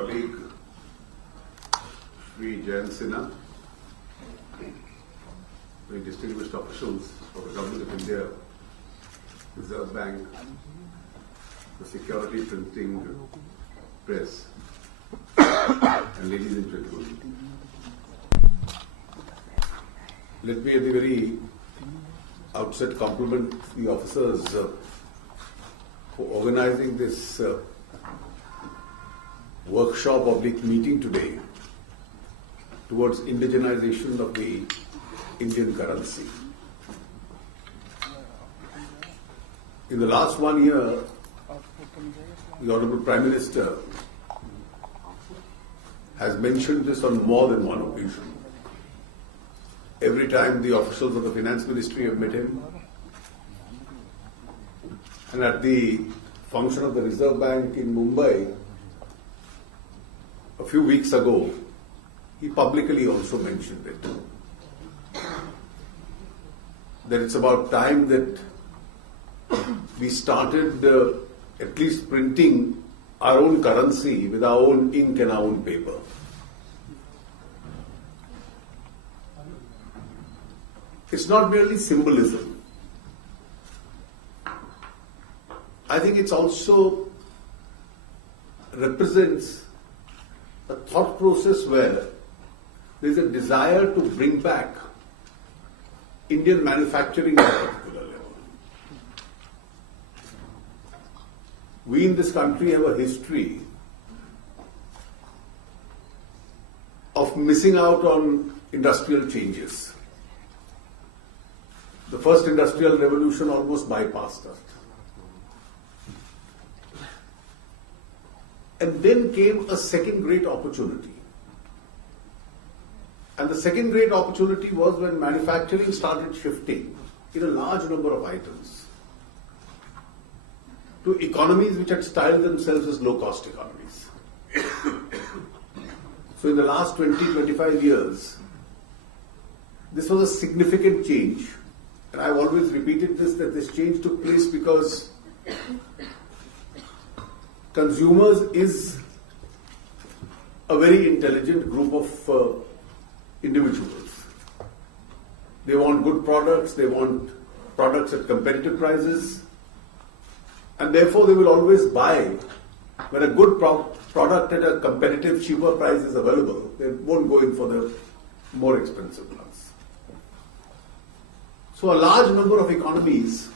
colleague Shri Jayant Sinha, very distinguished officials of the Government of India, Reserve Bank, the Security Printing Press, and ladies and gentlemen. Let me at the very outset compliment the officers for organizing this workshop oblique meeting today towards indigenization of the Indian currency. In the last 1 year, the Honorable Prime Minister has mentioned this on more than one occasion. Every time the officials of the Finance Ministry have met him, and at the function of the Reserve Bank in Mumbai a few weeks ago, he publicly also mentioned it. That it's about time that we started at least printing our own currency with our own ink and our own paper. It's not merely symbolism. I think it also represents a thought process where there is a desire to bring back Indian manufacturing at a particular level. We in this country have a history of missing out on industrial changes. The first industrial revolution almost bypassed us. And then came a second great opportunity. And the second great opportunity was when manufacturing started shifting in a large number of items to economies which had styled themselves as low-cost economies. So in the last 20-25 years, this was a significant change. And I've always repeated this, that this change took place because consumers is a very intelligent group of individuals. They want good products, they want products at competitive prices, and therefore they will always buy when a good product at a competitive, cheaper price is available. They won't go in for the more expensive ones. So a large number of economies,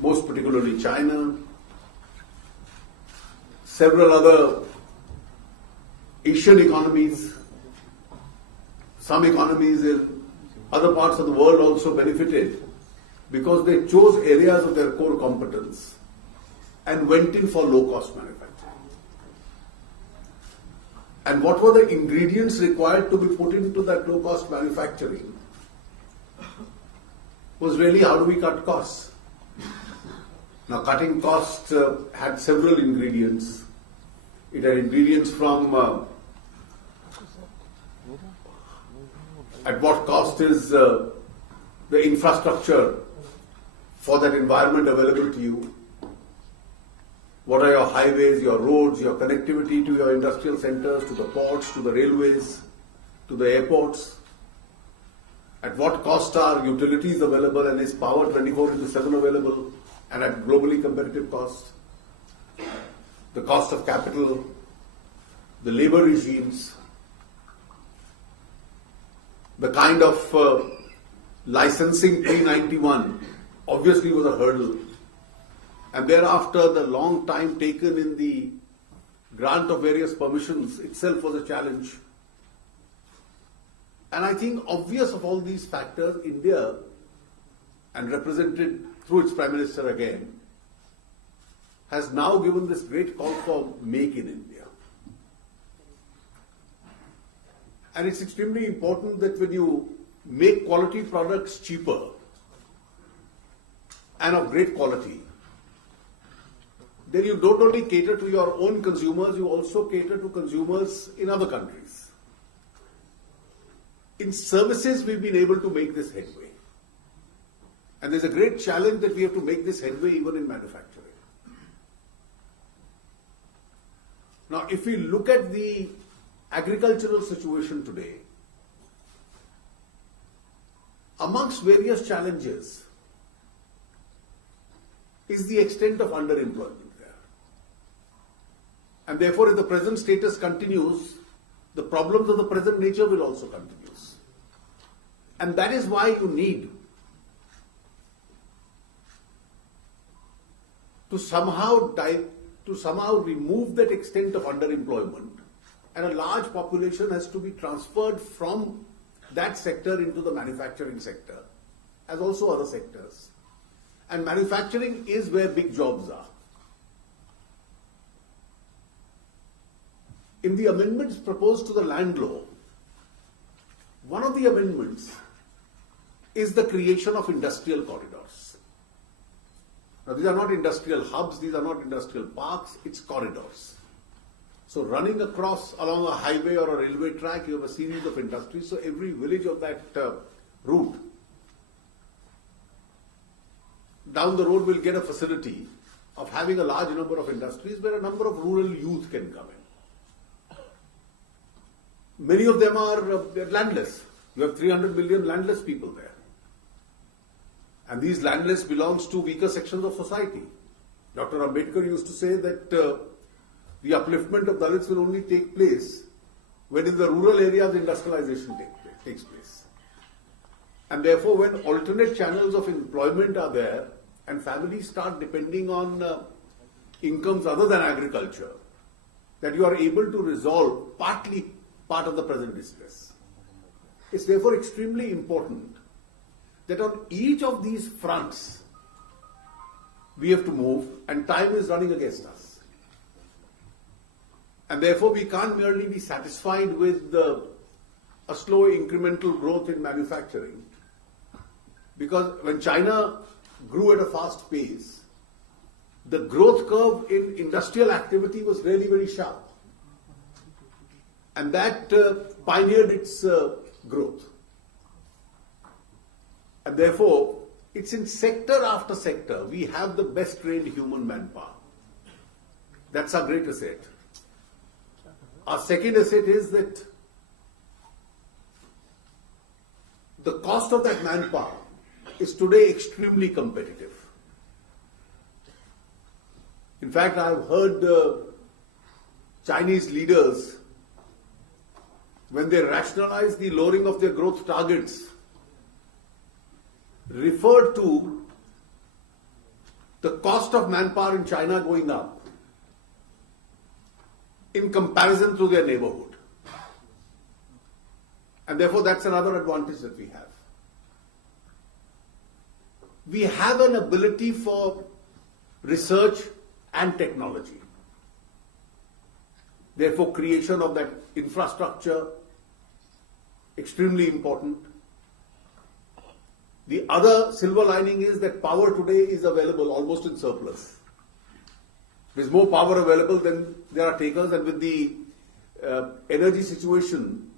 most particularly China, several other Asian economies, some economies in other parts of the world also benefited because they chose areas of their core competence and went in for low-cost manufacturing. And what were the ingredients required to be put into that low-cost manufacturing was really how do we cut costs. Now, cutting costs had several ingredients. It had ingredients from at what cost is the infrastructure for that environment available to you? What are your highways, your roads, your connectivity to your industrial centers, to the ports, to the railways, to the airports? At what cost are utilities available and is power 24/7 available and at globally competitive cost? The cost of capital, the labor regimes, the kind of licensing pre-91 obviously was a hurdle. And thereafter, the long time taken in the grant of various permissions itself was a challenge. And I think obvious of all these factors, India, and represented through its Prime Minister again, has now given this great call for Make in India. And it's extremely important that when you make quality products cheaper and of great quality, then you don't only cater to your own consumers, you also cater to consumers in other countries. In services, we've been able to make this headway. And there's a great challenge that we have to make this headway even in manufacturing. Now, if we look at the agricultural situation today, amongst various challenges is the extent of underemployment there. And therefore, if the present status continues, the problems of the present nature will also continue. And that is why you need to somehow remove that extent of underemployment, and a large population has to be transferred from that sector into the manufacturing sector, as also other sectors. And manufacturing is where big jobs are. In the amendments proposed to the land law, one of the amendments is the creation of industrial corridors. Now, these are not industrial hubs, these are not industrial parks, it's corridors. So running across along a highway or a railway track, you have a series of industries. So every village of that route down the road will get a facility of having a large number of industries where a number of rural youth can come in. Many of them are landless. You have 300 million landless people there. And these landless belongs to weaker sections of society. Dr. Ambedkar used to say that the upliftment of Dalits will only take place when in the rural areas industrialization takes place. And therefore, when alternate channels of employment are there and families start depending on incomes other than agriculture, that you are able to resolve part of the present distress. It's therefore extremely important that on each of these fronts we have to move, and time is running against us. And therefore we can't merely be satisfied with a slow incremental growth in manufacturing, because when China grew at a fast pace, the growth curve in industrial activity was really very sharp, and that pioneered its growth. And therefore, it's in sector after sector we have the best trained human manpower. That's our great asset. Our second asset is that the cost of that manpower is today extremely competitive. In fact, I've heard Chinese leaders, when they rationalize the lowering of their growth targets, refer to the cost of manpower in China going up in comparison to their neighborhood. And therefore, that's another advantage that we have. We have an ability for research and technology. Therefore, creation of that infrastructure, extremely important. The other silver lining is that power today is available almost in surplus. There's more power available than there are takers, and with the energy situation,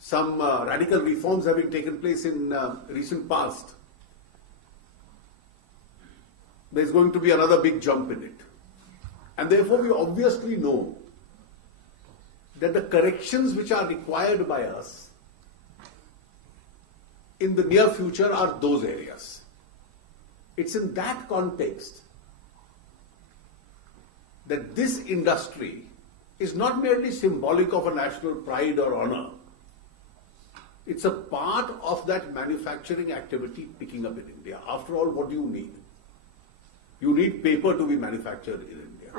some radical reforms having taken place in recent past, there's going to be another big jump in it. And therefore we obviously know that the corrections which are required by us in the near future are those areas. It's in that context that this industry is not merely symbolic of a national pride or honor. It's a part of that manufacturing activity picking up in India. After all, what do you need? You need paper to be manufactured in India.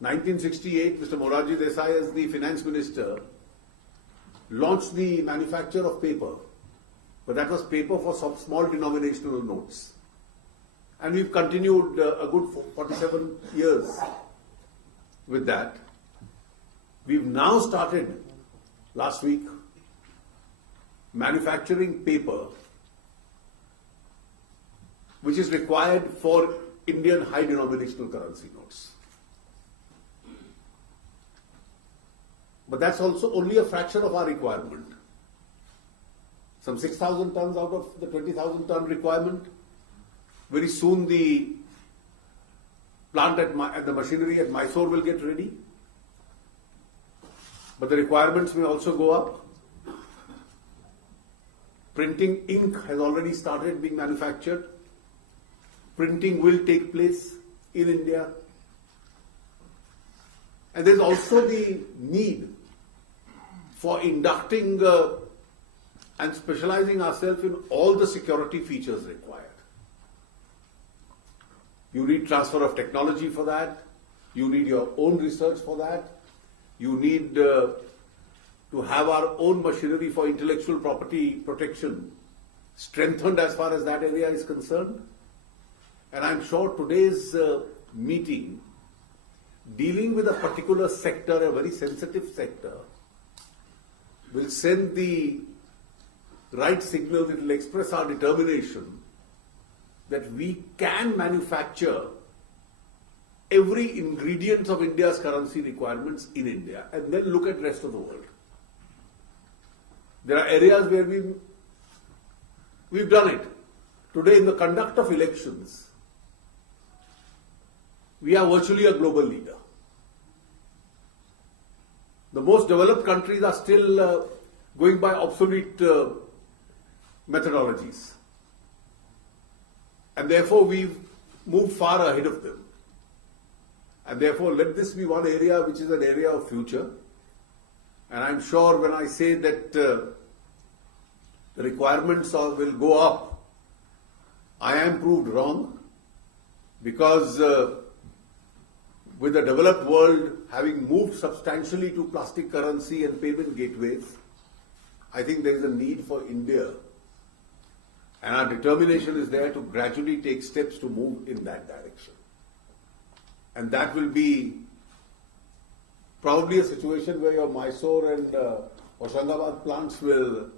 1968, Mr. Morarji Desai, as the finance minister, launched the manufacture of paper. But that was paper for small denominational notes. And we've continued a good 47 years with that. We've now started, last week, manufacturing paper which is required for Indian high denominational currency notes. But that's also only a fraction of our requirement. Some 6,000 tons out of the 20,000 ton requirement. Very soon the plant and the machinery at Mysore will get ready. But the requirements may also go up. Printing ink has already started being manufactured. Printing will take place in India. And there's also the need for inducting and specializing ourselves in all the security features required. You need transfer of technology for that. You need your own research for that. You need to have our own machinery for intellectual property protection strengthened as far as that area is concerned. And I'm sure today's meeting, dealing with a particular sector, a very sensitive sector, will send the right signals. It will express our determination that we can manufacture every ingredient of India's currency requirements in India and then look at the rest of the world. There are areas where we've done it. Today, in the conduct of elections, we are virtually a global leader. The most developed countries are still going by obsolete methodologies. And therefore, we've moved far ahead of them. And therefore, let this be one area which is an area of future. And I'm sure when I say that the requirements will go up, I am proved wrong, because with the developed world having moved substantially to plastic currency and payment gateways, I think there is a need for India. And our determination is there to gradually take steps to move in that direction. And that will be probably a situation where your Mysore and Hoshangabad plants will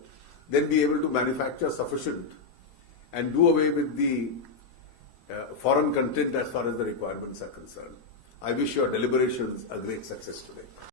then be able to manufacture sufficient and do away with the foreign content as far as the requirements are concerned. I wish your deliberations a great success today.